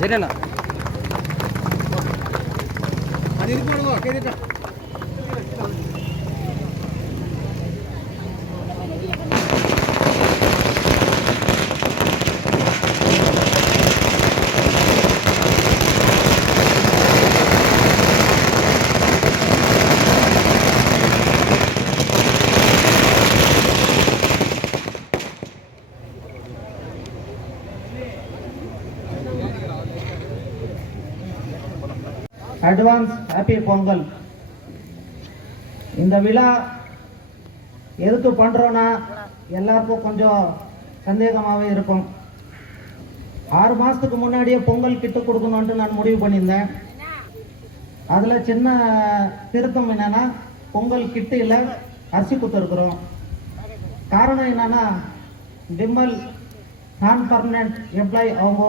சரிண்ணா அது இருக்கணும் கேட்டா அட்வான்ஸ் ஹாப்பி பொங்கல். இந்த விழா எதுக்கு பண்ணுறோன்னா எல்லாருக்கும் கொஞ்சம் சந்தேகமாகவே இருக்கும். 6 மாதத்துக்கு முன்னாடியே பொங்கல் கிட்டு கொடுக்கணுன்ட்டு நான் முடிவு பண்ணியிருந்தேன். அதில் சின்ன திருத்தம் என்னென்னா பொங்கல் கிட்டு இல்லை அரிசி கொடுத்துருக்குறோம். காரணம் என்னென்னா விமல் நான் பர்மனெண்ட் எம்ப்ளாயி அவங்க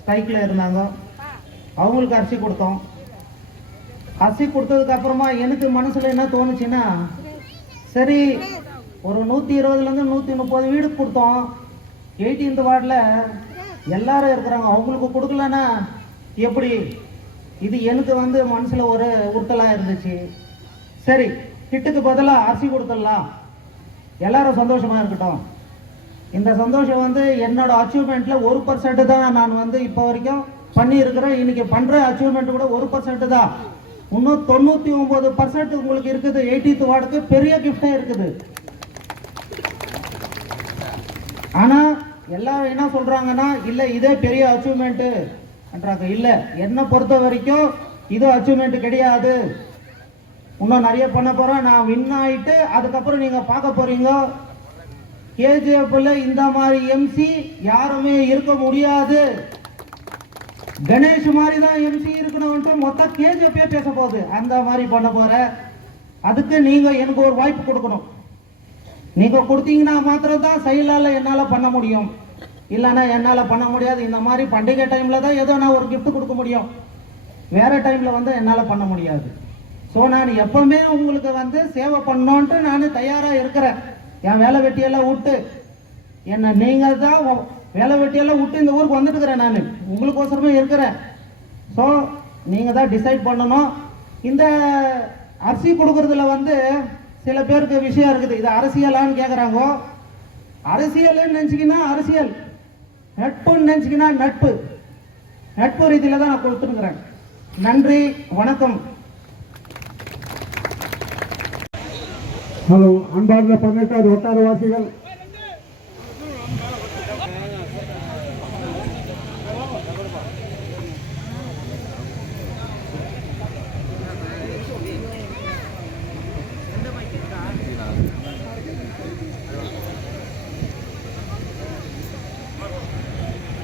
ஸ்ட்ரைக்கில் இருந்தாங்க, அவங்களுக்கு அரிசி கொடுத்தோம். அரிசி கொடுத்ததுக்கு அப்புறமா எனக்கு மனசுல என்ன தோணுச்சுன்னா, சரி ஒரு 120லேருந்து 130 வீடு கொடுத்தோம். 18th வார்டில் எல்லாரும் இருக்கிறாங்க, அவங்களுக்கு கொடுக்கலன்னா எப்படி? இது எனக்கு மனசுல ஒரு உறுத்தலாக இருந்துச்சு. சரி கிட்டுக்கு பதிலாக அரிசி கொடுத்துடலாம், எல்லாரும் சந்தோஷமா இருக்கட்டும். இந்த சந்தோஷம் என்னோட அச்சீவ்மெண்ட்ல 1% தான் நான் இப்போ வரைக்கும் பண்ணி இருக்கிறேன். இன்னைக்கு பண்ற அச்சீவ்மெண்ட் கூட 1% தான். இன்னும் 99% உங்களுக்கு இருக்குது. 18th வார்டுக்கு பெரிய கிஃப்டே இருக்குது. ஆனா எல்லாரும் என்ன சொல்றாங்கன்னா, இல்ல இதே பெரிய அச்சீவ்மெண்ட் பண்றாங்க. இல்ல, என்ன பொறுத்த வரைக்கும் இது அச்சீவ்மெண்ட் கிடையாது. இன்னும் நிறைய பண்ண போறோம். நான் வின் ஆயிட்டு அதுக்கப்புறம் நீங்க பார்க்க போறீங்க. கேஜிஎஃப்ல இந்த மாதிரி எம்சி யாருமே இருக்க முடியாது. கணேஷ் மாதிரி தான் எம்சி இருக்கணும்ட்டு மொத்த கேஜிஎஃப்பே பேச போகுது. அந்த மாதிரி பண்ண போற. அதுக்கு நீங்க எனக்கு ஒரு வாய்ப்பு கொடுக்கணும். நீங்க கொடுத்தீங்கன்னா மாத்திரம் தான் செயலால என்னால பண்ண முடியும், இல்லைன்னா என்னால பண்ண முடியாது. இந்த மாதிரி பண்டிகை டைம்ல தான் ஏதோ நான் ஒரு கிஃப்ட் கொடுக்க முடியும், வேற டைம்ல என்னால பண்ண முடியாது. ஸோ நான் எப்பவுமே உங்களுக்கு சேவை பண்ணோன்ட்டு நான் தயாரா இருக்கிறேன். என் வேலை வெட்டியெல்லாம் விட்டு என்ன நீங்க தான் வேலை வெட்டியெல்லாம் விட்டு இந்த ஊருக்கு வந்துட்டுக்கிறேன். நான் உங்களுக்கோசரமே இருக்கிறேன். ஸோ நீங்க தான் டிசைட் பண்ணணும். இந்த அரிசி கொடுக்கறதுல சில பேருக்கு விஷயம் இருக்குது. இது அரசியலான்னு கேட்குறாங்க. அரசியல்னு நினச்சிக்கினா அரசியல், நட்புன்னு நினச்சிக்கினா நட்பு. நட்பு ரீதியில் தான் நான் கொடுத்துருக்குறேன். நன்றி, வணக்கம். ஹலோ, அன்பார்ந்த 18வது வட்டாரவாசிகள்,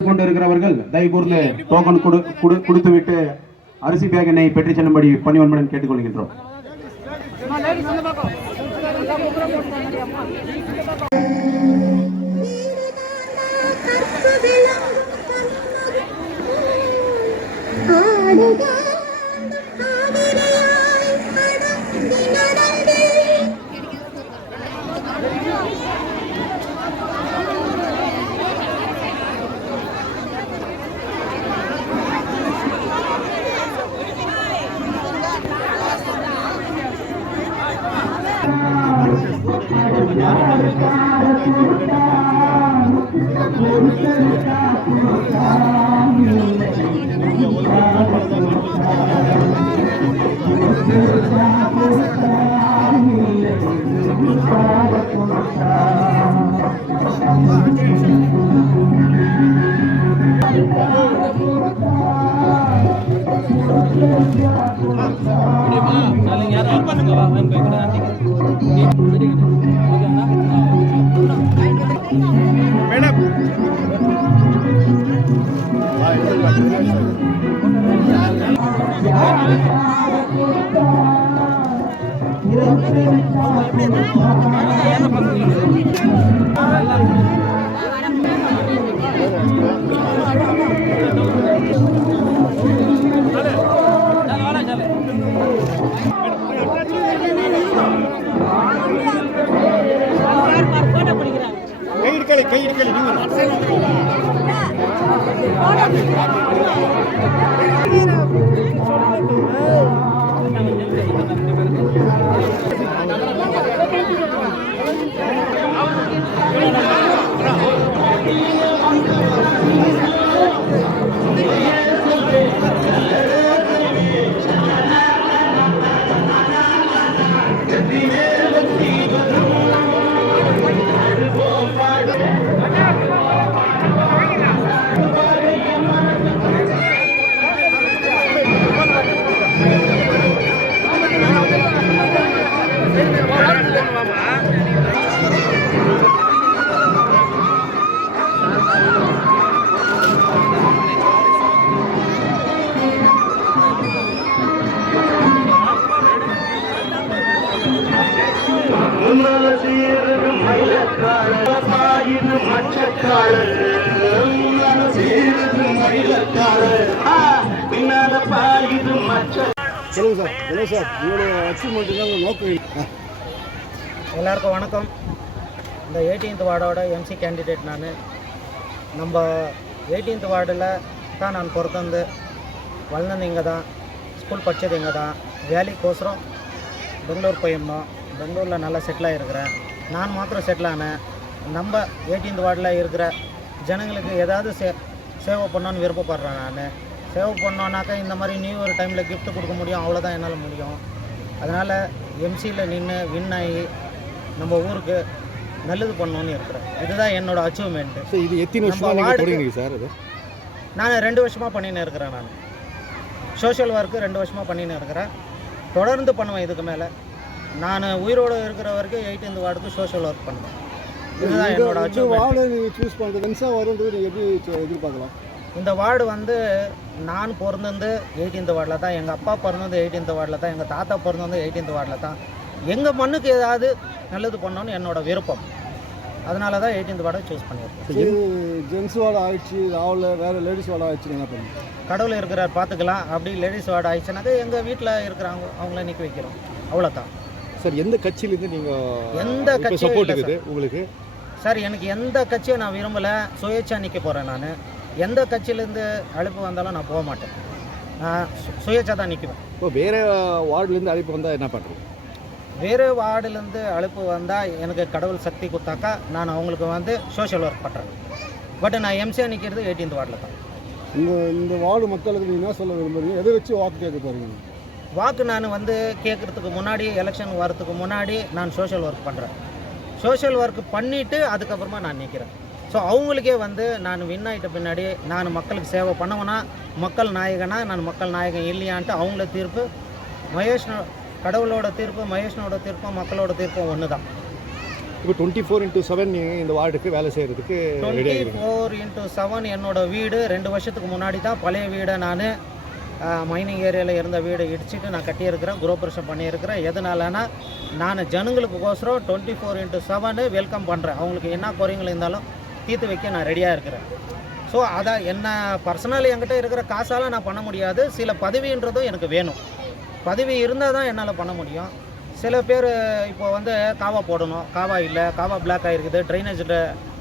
கொண்டிருக்கிறவர்கள் தயவுகூர்ந்து டோக்கன் கொடுத்துவிட்டு அரிசி பேக்கினை பெற்று செல்லும்படி பணிவன்புடன் கேட்டுக்கொள்கின்றோம். எல்லாருக்கும் வணக்கம். இந்த 18th வார்டோட எம்சி கேண்டிடேட் நான். நம்ம 18th வார்டில் தான் நான் பிறந்தது, வளர்ந்தது இங்கே தான், ஸ்கூல் படித்தது இங்கே தான். வேலைக்கோசரம் பெங்களூர் போயிருந்தோம். பெங்களூரில் நல்லா செட்டில் ஆகிருக்கிறேன். நான் மாத்திரம் செட்டில் ஆனேன். நம்ம 18th வார்டில் இருக்கிற ஜனங்களுக்கு ஏதாவது சேவை பண்ணணுன்னு விருப்பப்படுறேன். நான் சேவை பண்ணோன்னாக்கா இந்த மாதிரி நியூ இயர் டைமில் கிஃப்ட் கொடுக்க முடியும், அவ்வளோதான் என்னால் முடியும். அதனால் எம்சியில் நின்று வின் ஆகி நம்ம ஊருக்கு நல்லது பண்ணணுன்னு இருக்கிறேன். இதுதான் என்னோடய அச்சீவ்மெண்ட்டு. இது எத்தனை வருஷம் சார்? அது நான் 2 வருஷமாக பண்ணின்னு இருக்கிறேன். நான் சோஷியல் ஒர்க்கு 2 வருஷமாக பண்ணின்னு இருக்கிறேன். தொடர்ந்து பண்ணுவேன். இதுக்கு மேலே நான் உயிரோடு இருக்கிற வரைக்கும் 18th வார்டுக்கு சோஷியல் ஒர்க் பண்ணுவேன். இதுதான் என்னோட அச்சீவ்மெண்ட். சூஸ் பண்ணுறது வரும்ன்றது எப்படி எதிர்பார்க்கலாம்? இந்த வார்டு வந்து நான் பிறந்தது 18th வார்டில் தான், எங்கள் அப்பா பிறந்தது 18th வார்டில் தான், எங்கள் தாத்தா பிறந்தது 18th வார்டில் தான். எங்கள் மண்ணுக்கு ஏதாவது நல்லது பண்ணணும்னு என்னோட விருப்பம். அதனால தான் 18th வார்டை சூஸ் பண்ணியிருக்கேன். ஜென்ஸ் வார்டு ஆயிடுச்சு, ராவில் வேறு லேடிஸ் வார்டு ஆயிடுச்சு, என்ன பண்ணுங்க? கடவுள் இருக்கிறார், பார்த்துக்கலாம். அப்படி லேடிஸ் வார்டு ஆயிடுச்சுனாக்கா எங்கள் வீட்டில் இருக்கிறாங்க, அவங்கள நிற்க வைக்கிறோம், அவ்வளோதான். சார் எந்த கட்சியிலேருந்து நீங்கள் எந்த கட்சி சப்போர்ட் இருக்குது உங்களுக்கு? சார் எனக்கு எந்த கட்சியை நான் விரும்பலை, சுயேட்சா நிற்க போகிறேன். நான் எந்த கட்சியிலேருந்து அழைப்பு வந்தாலும் நான் போக மாட்டேன். நான் சுயேட்சா தான் நிற்குவேன். இப்போ வேறு வார்டுலேருந்து அழைப்பு வந்தால் என்ன பண்ணுறோம்? வேறு வார்டுலேருந்து அழைப்பு வந்தால் எனக்கு கடவுள் சக்தி கொடுத்தாக்கா நான் அவங்களுக்கு வந்து சோஷியல் ஒர்க் பண்ணுறேன். பட் நான் எம்சியாக நிற்கிறது 18th வார்டில் தான். இந்த வார்டு மக்களுக்கு நீங்கள் என்ன சொல்ல விரும்புறீங்க? எதை வச்சு வாக்கு கேட்க போகிறீங்க? வாக்கு நான் வந்து கேட்குறதுக்கு முன்னாடி, எலெக்ஷன் வரத்துக்கு முன்னாடி நான் சோஷியல் ஒர்க் பண்ணுறேன். சோஷியல் ஒர்க் பண்ணிவிட்டு அதுக்கப்புறமா நான் நிற்கிறேன். ஸோ அவங்களுக்கே வந்து நான் வின் ஆகிட்ட பின்னாடி நான் மக்களுக்கு சேவை பண்ணுவேன்னா, மக்கள் நாயகனா, நான் மக்கள் நாயகன் இல்லையான்ட்டு அவங்கள தீர்ப்பு. கடவுளோட தீர்ப்பு, மகேஷ்னோட தீர்ப்பும் மக்களோட தீர்ப்பும் ஒன்று தான். இப்போ 24/7 நீங்கள் இந்த வார்டுக்கு வேலை செய்கிறதுக்கு 24/7 என்னோட வீடு 2 வருஷத்துக்கு முன்னாடி தான் பழைய வீடை நான் மைனிங் ஏரியாவில் இருந்த வீடை இடிச்சிட்டு நான் கட்டியிருக்கிறேன், குரோபரேஷன் பண்ணியிருக்கிறேன். எதனாலனா நான் ஜனங்களுக்கோசரம் 24/7 வெல்கம் பண்ணுறேன். அவங்களுக்கு என்ன குறைகள் இருந்தாலும் தீர்த்து வைக்க நான் ரெடியாக இருக்கிறேன். ஸோ அதை என்ன பர்சனல் என்கிட்ட இருக்கிற காசால் நான் பண்ண முடியாது. சில பதவின்றதும் எனக்கு வேணும். பதவி இருந்தால் தான் என்னால் பண்ண முடியும். சில பேர் இப்போ வந்து காவா போடணும், காவா இல்லை, காவா பிளாக் ஆகிருக்குது, ட்ரைனேஜில்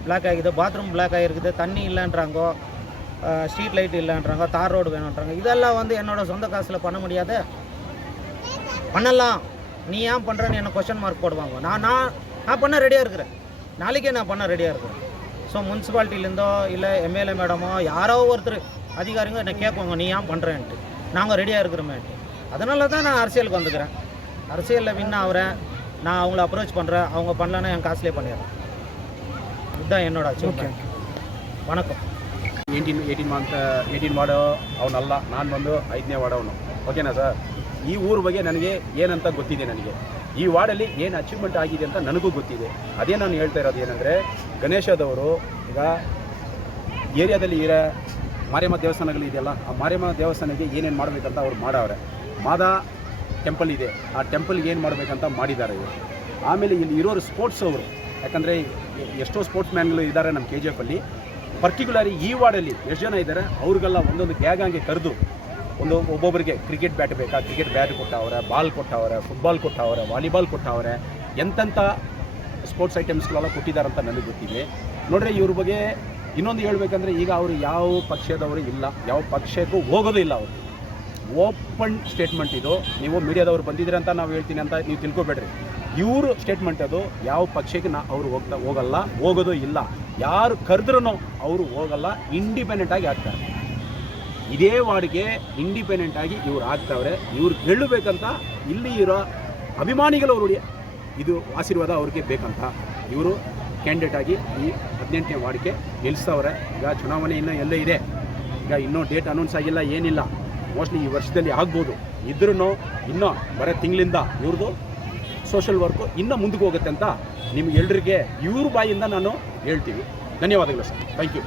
பிளாக் ஆகிக்குது, பாத்ரூம் பிளாக் ஆகிருக்குது, தண்ணி இல்லைன்றாங்கோ, ஸ்ட்ரீட் லைட் இல்லைன்றாங்க, தார் ரோடு வேணுன்றாங்க. இதெல்லாம் வந்து என்னோடய சொந்த காசில் பண்ண முடியாது. பண்ணலாம், நீ ஏன் பண்ணுறேன்னு என்ன கொஸ்டின் மார்க் போடுவாங்க. நான் பண்ண ரெடியாக இருக்கிறேன். நாளைக்கே நான் பண்ண ரெடியாக இருக்கிறேன். ஸோ முனிசிபாலிட்டிலேருந்தோ இல்லை எம்எல்ஏ மேடமோ யாரோ ஒருத்தர் அதிகாரிங்க என்னை கேட்பாங்க, நீ ஏன் பண்ணுறேன்ட்டு. நாங்கள் ரெடியாக இருக்கிறோமேன்ட்டு. அதனால தான் நான் அரசியலுக்கு வந்துக்கிறேன். அரசியலில் வின் ஆகிறேன். நான் அவங்கள அப்ரோச் பண்ணுறேன். அவங்க பண்ணலன்னா என் காசுலேயே பண்ணிடுறேன். இதுதான் என்னோட அச்சீவ்மெண்ட். ವಣಕಂ 18 ವಾರ್ಡ್ ಅವನಲ್ಲ, ನಾನು ಬಂದು 5ನೇ ವಾರ್ಡ್ ಅವನು. ಓಕೆನಾ ಸರ್? ಈ ಊರ ಬಗ್ಗೆ ನನಗೆ ಏನಂತ ಗೊತ್ತಿದೆ. ನನಗೆ ಈ ವಾರ್ಡಲ್ಲಿ ಏನು ಅಚೀವ್ಮೆಂಟ್ ಆಗಿದೆ ಅಂತ ನನಗೂ ಗೊತ್ತಿದೆ. ಅದೇ ನಾನು ಹೇಳ್ತಾ ಇರೋದು ಏನಂದರೆ, ಗಣೇಶದವರು ಈಗ ಏರಿಯಾದಲ್ಲಿ ಇರೋ ಮಾರಿಯಮ್ಮ ದೇವಸ್ಥಾನಗಳಿದೆಯಲ್ಲ, ಆ ಮಾರಿಯಮ್ಮ ದೇವಸ್ಥಾನಕ್ಕೆ ಏನೇನು ಮಾಡಬೇಕಂತ ಅವ್ರು ಮಾಡವ್ರೆ. ಮಾದ ಟೆಂಪಲ್ ಇದೆ, ಆ ಟೆಂಪಲ್ಗೆ ಏನು ಮಾಡಬೇಕಂತ ಮಾಡಿದ್ದಾರೆ ಇವರು. ಆಮೇಲೆ ಇಲ್ಲಿ ಇರೋರು ಸ್ಪೋರ್ಟ್ಸ್ ಅವರು, ಯಾಕಂದರೆ ಎಷ್ಟೋ ಸ್ಪೋರ್ಟ್ಸ್ ಮ್ಯಾನ್ಗಳು ಇದ್ದಾರೆ ನಮ್ಮ KGF ಅಲ್ಲಿ. ಪರ್ಟಿಕ್ಯುಲರಿ ಈ ವಾರ್ಡಲ್ಲಿ ಎಷ್ಟು ಜನ ಇದ್ದಾರೆ ಅವ್ರಿಗೆಲ್ಲ ಒಂದೊಂದು ಗ್ಯಾಗಂಗೆ ಕರೆದು ಒಬ್ಬೊಬ್ಬರಿಗೆ ಕ್ರಿಕೆಟ್ ಬ್ಯಾಟ್ ಬೇಕಾ, ಕ್ರಿಕೆಟ್ ಬ್ಯಾಟ್ ಕೊಟ್ಟವ್ರೆ, ಬಾಲ್ ಕೊಟ್ಟವ್ರೆ, ಫುಟ್ಬಾಲ್ ಕೊಟ್ಟವ್ರೆ, ವಾಲಿಬಾಲ್ ಕೊಟ್ಟವ್ರೆ, ಎಂತೆಂಥ ಸ್ಪೋರ್ಟ್ಸ್ ಐಟಮ್ಸ್ಗಳೆಲ್ಲ ಕೊಟ್ಟಿದ್ದಾರೆ ಅಂತ ನನಗೆ ಗೊತ್ತಿದೆ. ನೋಡ್ರಿ ಇವ್ರ ಬಗ್ಗೆ ಇನ್ನೊಂದು ಹೇಳ್ಬೇಕಂದ್ರೆ ಈಗ ಅವರು ಯಾವ ಪಕ್ಷದವರು ಇಲ್ಲ, ಯಾವ ಪಕ್ಷಕ್ಕೂ ಹೋಗೋದು ಇಲ್ಲ. ಅವರು ಓಪನ್ ಸ್ಟೇಟ್ಮೆಂಟ್ ಇದು. ನೀವು ಮೀಡಿಯಾದವ್ರು ಬಂದಿದ್ದೀರ ಅಂತ ನಾವು ಹೇಳ್ತೀನಿ ಅಂತ ನೀವು ತಿಳ್ಕೊಬೇಡ್ರಿ. ಇವರು ಸ್ಟೇಟ್ಮೆಂಟ್ ಅದು. ಯಾವ ಪಕ್ಷಕ್ಕೆ ಅವರು ಹೋಗಲ್ಲ, ಹೋಗೋದು ಇಲ್ಲ. ಯಾರು ಕರೆದ್ರೂ ಅವರು ಹೋಗಲ್ಲ, ಇಂಡಿಪೆಂಡೆಂಟಾಗಿ ಆಗ್ತಾರೆ. ಇದೇ ವಾರ್ಡ್ಗೆ ಇಂಡಿಪೆಂಡೆಂಟಾಗಿ ಇವ್ರು ಆಗ್ತಾವ್ರೆ. ಇವ್ರು ಗೆಲ್ಲಬೇಕಂತ ಇಲ್ಲಿ ಇರೋ ಅಭಿಮಾನಿಗಳು ಅವರು ಇದು ಆಶೀರ್ವಾದ ಅವ್ರಿಗೆ ಬೇಕಂತ ಇವರು ಕ್ಯಾಂಡಿಡೇಟ್ ಆಗಿ ಈ 18ನೇ ವಾರ್ಡ್ಗೆ ಗೆಲ್ಲಿಸ್ತವ್ರೆ. ಈಗ ಚುನಾವಣೆ ಇನ್ನೂ ಎಲ್ಲೇ ಇದೆ, ಈಗ ಇನ್ನೂ ಡೇಟ್ ಅನೌನ್ಸ್ ಆಗಿಲ್ಲ, ಏನಿಲ್ಲ. ಮೋಸ್ಟ್ಲಿ ಈ ವರ್ಷದಲ್ಲಿ ಆಗ್ಬೋದು. ಇದ್ರೂ ಇನ್ನೂ ಬರೋ ತಿಂಗಳಿಂದ ಇವ್ರದ್ದು ಸೋಷಲ್ ವರ್ಕು ಇನ್ನೂ ಮುಂದಕ್ಕೆ ಹೋಗುತ್ತೆ ಅಂತ ನಿಮ್ಗೆ ಎಲ್ರಿಗೆ ಇವ್ರ ಬಾಯಿಂದ ನಾನು ಹೇಳ್ತೀವಿ. ಧನ್ಯವಾದಗಳು ಸರ್. Thank you.